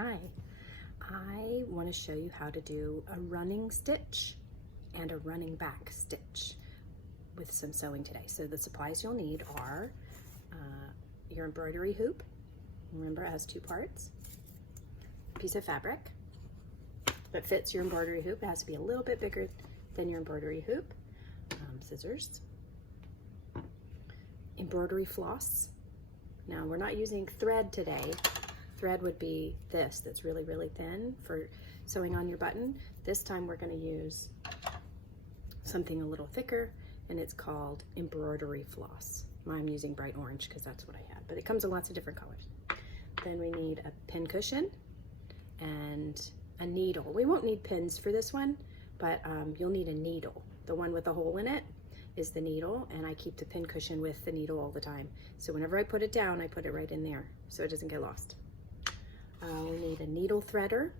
Hi, I want to show you how to do a running stitch and a running back stitch with some sewing today. So the supplies you'll need are your embroidery hoop. Remember, it has two parts. A piece of fabric that fits your embroidery hoop. It has to be a little bit bigger than your embroidery hoop. Scissors. Embroidery floss. Now, we're not using thread today. Thread would be this, that's really, really thin for sewing on your button. This time we're going to use something a little thicker, and it's called embroidery floss. I'm using bright orange because that's what I had, but it comes in lots of different colors. Then we need a pincushion and a needle. We won't need pins for this one, but you'll need a needle. The one with the hole in it is the needle, and I keep the pincushion with the needle all the time. So whenever I put it down, I put it right in there so it doesn't get lost. We need a needle threader,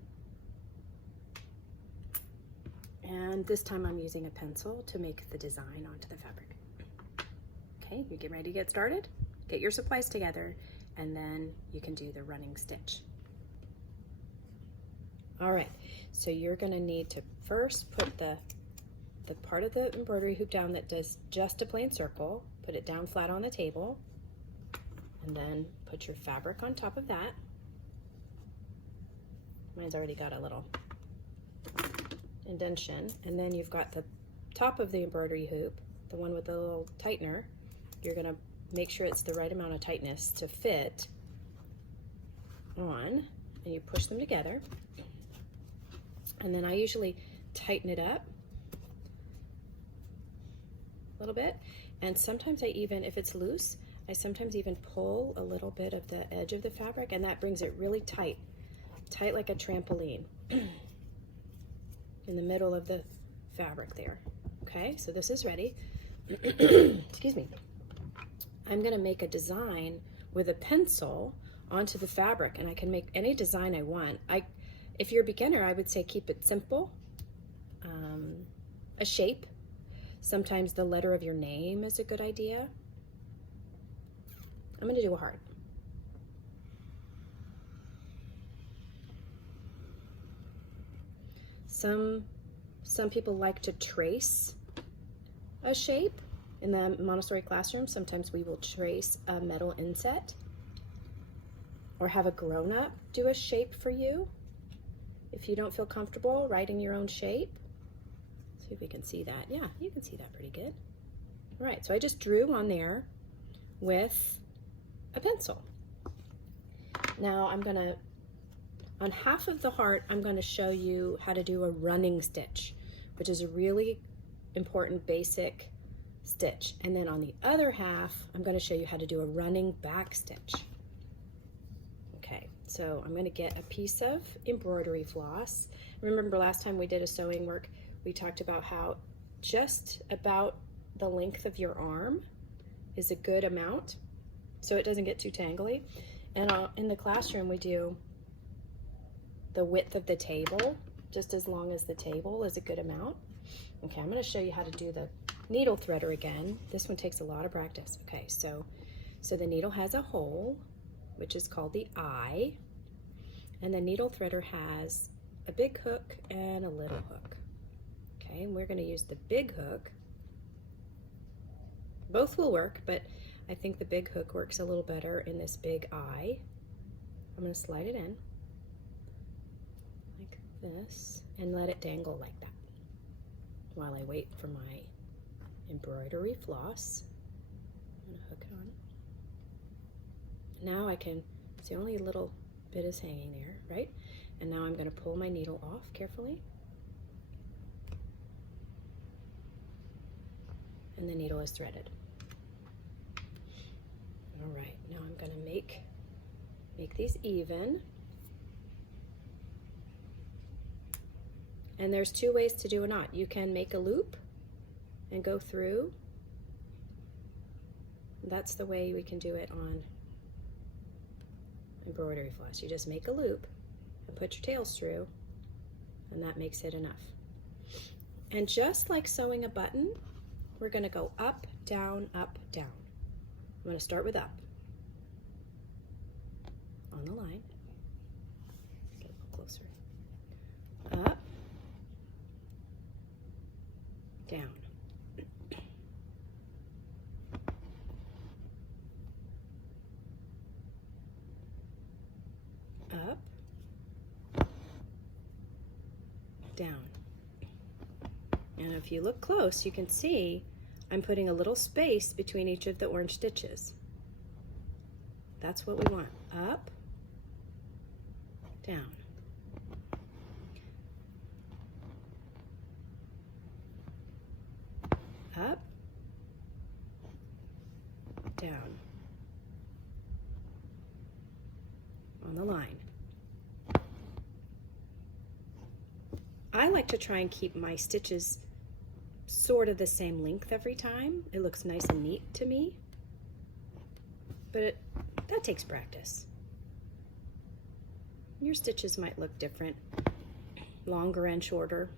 and this time I'm using a pencil to make the design onto the fabric. Okay, you get ready to get started? Get your supplies together, and then you can do the running stitch. All right, so you're gonna need to first put the part of the embroidery hoop down that does just a plain circle, put it down flat on the table, and then put your fabric on top of that. Mine's already got a little indentation. And then you've got the top of the embroidery hoop, the one with the little tightener. You're gonna make sure it's the right amount of tightness to fit on, and you push them together. And then I usually tighten it up a little bit, and sometimes I even, if it's loose, I sometimes even pull a little bit of the edge of the fabric, and that brings it really tight like a trampoline in the middle of the fabric there. Okay, so this is ready. Excuse me. I'm gonna make a design with a pencil onto the fabric, and I can make any design I want. If you're a beginner, I would say keep it simple. A shape. Sometimes the letter of your name is a good idea. I'm gonna do a heart. Some people like to trace a shape. In the Montessori classroom, sometimes we will trace a metal inset or have a grown-up do a shape for you. If you don't feel comfortable writing your own shape, see if we can see that. Yeah, you can see that pretty good. All right, so I just drew on there with a pencil. Now I'm gonna, on half of the heart, I'm gonna show you how to do a running stitch, which is a really important basic stitch. And then on the other half, I'm gonna show you how to do a running back stitch. Okay, so I'm gonna get a piece of embroidery floss. Remember last time we did a sewing work, we talked about how just about the length of your arm is a good amount, so it doesn't get too tangly. And in the classroom, we do the width of the table, just as long as the table is a good amount. Okay, I'm gonna show you how to do the needle threader again. This one takes a lot of practice. Okay, so the needle has a hole, which is called the eye, and the needle threader has a big hook and a little hook. Okay, and we're gonna use the big hook. Both will work, but I think the big hook works a little better in this big eye. I'm gonna slide it in like this and let it dangle like that while I wait for my embroidery floss. I'm gonna hook it on. Now I can see only a little bit is hanging there, right? And now I'm gonna pull my needle off carefully. And the needle is threaded. All right, now I'm gonna make these even. And there's two ways to do a knot. You can make a loop and go through. That's the way we can do it on embroidery floss. You just make a loop and put your tails through, and that makes it enough. And just like sewing a button, we're gonna go up, down, up, down. I'm gonna start with up on the line. down. And if you look close, you can see I'm putting a little space between each of the orange stitches. That's what we want. Up, down. Up, down. On the line. I like to try and keep my stitches sort of the same length every time. It looks nice and neat to me, but that takes practice. Your stitches might look different, longer and shorter.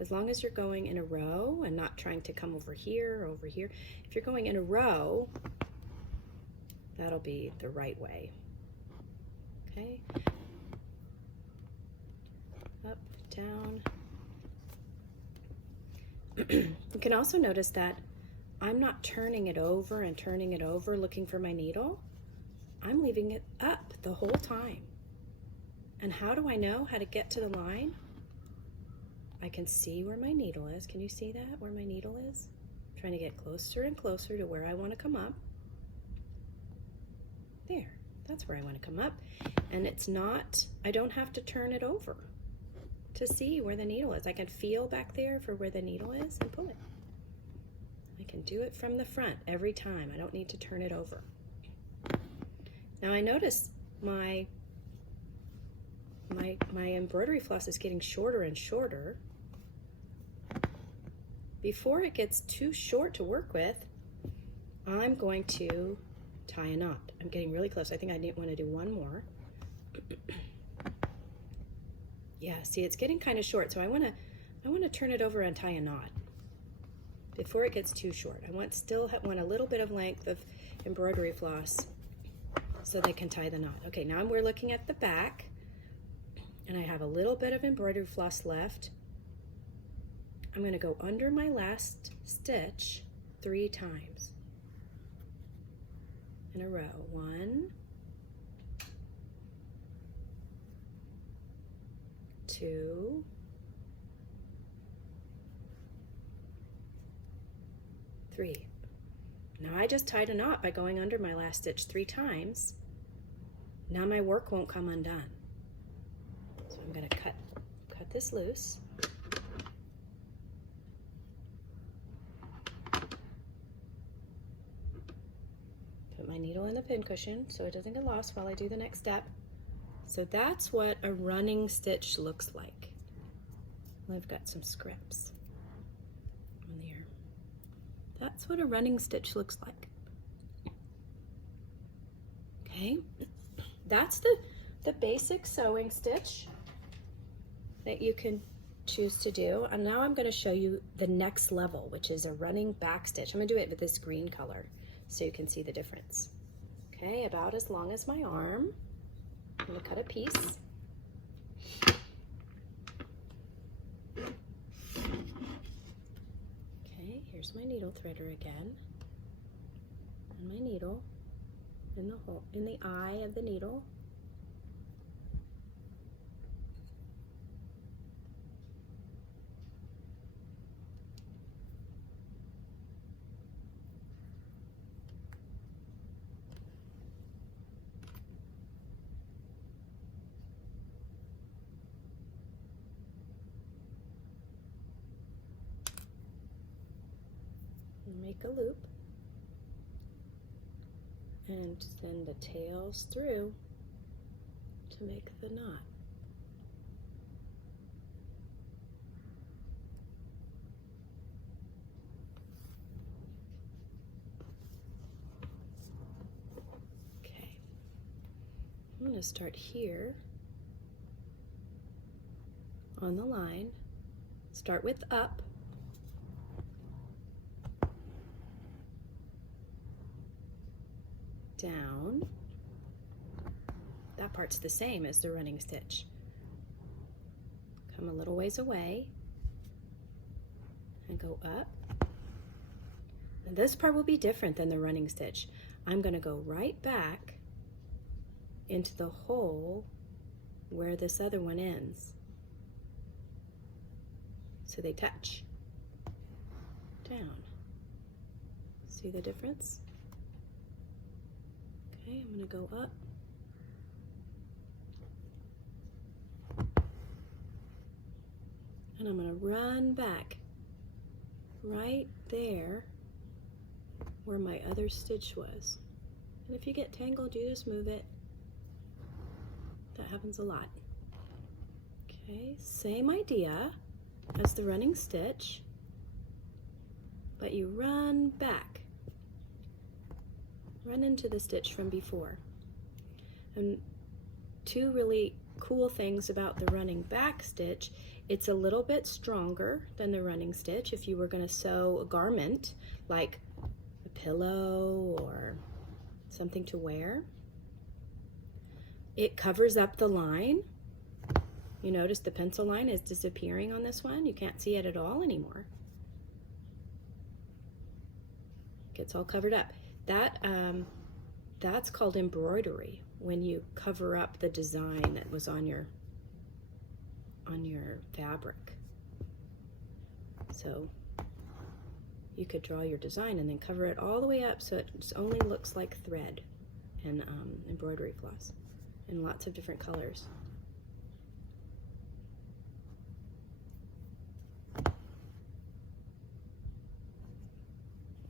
As long as you're going in a row and not trying to come over here or over here. If you're going in a row, that'll be the right way. Okay? Up, down. You can also notice that I'm not turning it over and turning it over looking for my needle. I'm leaving it up the whole time. And how do I know how to get to the line? I can see where my needle is. Can you see that, where my needle is? I'm trying to get closer and closer to where I want to come up. There, that's where I want to come up. And it's not, I don't have to turn it over to see where the needle is. I can feel back there for where the needle is and pull it. I can do it from the front every time. I don't need to turn it over. Now I notice my embroidery floss is getting shorter and shorter. Before it gets too short to work with, I'm going to tie a knot. I'm getting really close. I think I want to do one more. Yeah, see, it's getting kind of short, so I want to turn it over and tie a knot before it gets too short. I still want a little bit of length of embroidery floss so they can tie the knot. Okay, now we're looking at the back, and I have a little bit of embroidery floss left. I'm going to go under my last stitch 3 times in a row. 1, 2, 3. Now I just tied a knot by going under my last stitch 3 times. Now my work won't come undone. So I'm going to cut this loose. Put my needle in the pincushion so it doesn't get lost while I do the next step. So that's what a running stitch looks like. I've got some scraps on there. That's what a running stitch looks like. Okay, that's the basic sewing stitch that you can choose to do. And now I'm going to show you the next level, which is a running back stitch. I'm going to do it with this green color so you can see the difference. Okay, about as long as my arm. I'm going to cut a piece. Okay, here's my needle threader again. And my needle in the hole, in the eye of the needle. Make a loop and send the tails through to make the knot. Okay, I'm going to start here on the line. Start with up. Down. That part's the same as the running stitch. Come a little ways away and go up. And this part will be different than the running stitch. I'm going to go right back into the hole where this other one ends. so they touch. Down. See the difference? Okay, I'm going to go up. And I'm going to run back right there where my other stitch was. And if you get tangled, you just move it. That happens a lot. Okay, same idea as the running stitch, but you run back. Run into the stitch from before. And two really cool things about the running back stitch: it's a little bit stronger than the running stitch. If you were going to sew a garment like a pillow or something to wear, it covers up the line. You notice the pencil line is disappearing on this one. You can't see it at all anymore. Gets all covered up. That's called embroidery, when you cover up the design that was on your fabric. So you could draw your design and then cover it all the way up so it only looks like thread and embroidery floss in lots of different colors.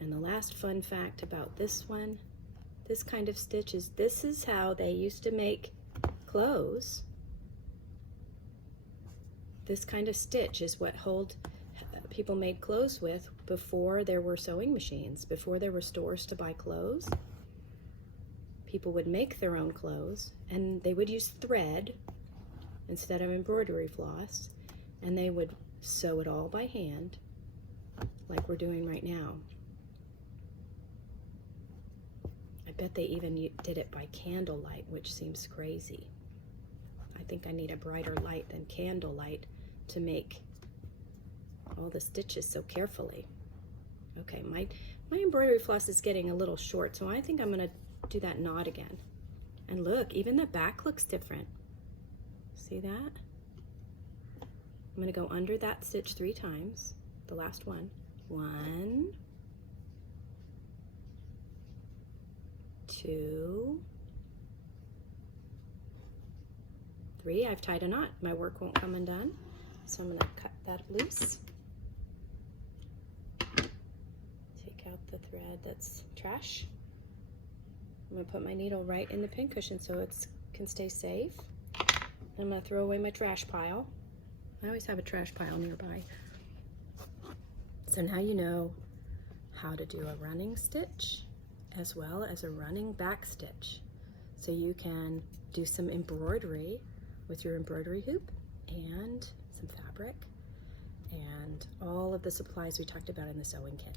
And the last fun fact about this one, this kind of stitch, is this is how they used to make clothes. This kind of stitch is what people made clothes with before there were sewing machines, before there were stores to buy clothes. People would make their own clothes, and they would use thread instead of embroidery floss, and they would sew it all by hand like we're doing right now. I bet they even did it by candlelight, which seems crazy. I think I need a brighter light than candlelight to make all the stitches so carefully. Okay, my embroidery floss is getting a little short, so I think I'm going to do that knot again. And look, even the back looks different. See that? I'm going to go under that stitch 3 times, the last one. 1, 2, 3. I've tied a knot. My work won't come undone, so I'm going to cut that loose. Take out the thread that's trash. I'm going to put my needle right in the pincushion so it can stay safe. I'm going to throw away my trash pile. I always have a trash pile nearby. So now you know how to do a running stitch as well as a running back stitch. So you can do some embroidery with your embroidery hoop and some fabric and all of the supplies we talked about in the sewing kit.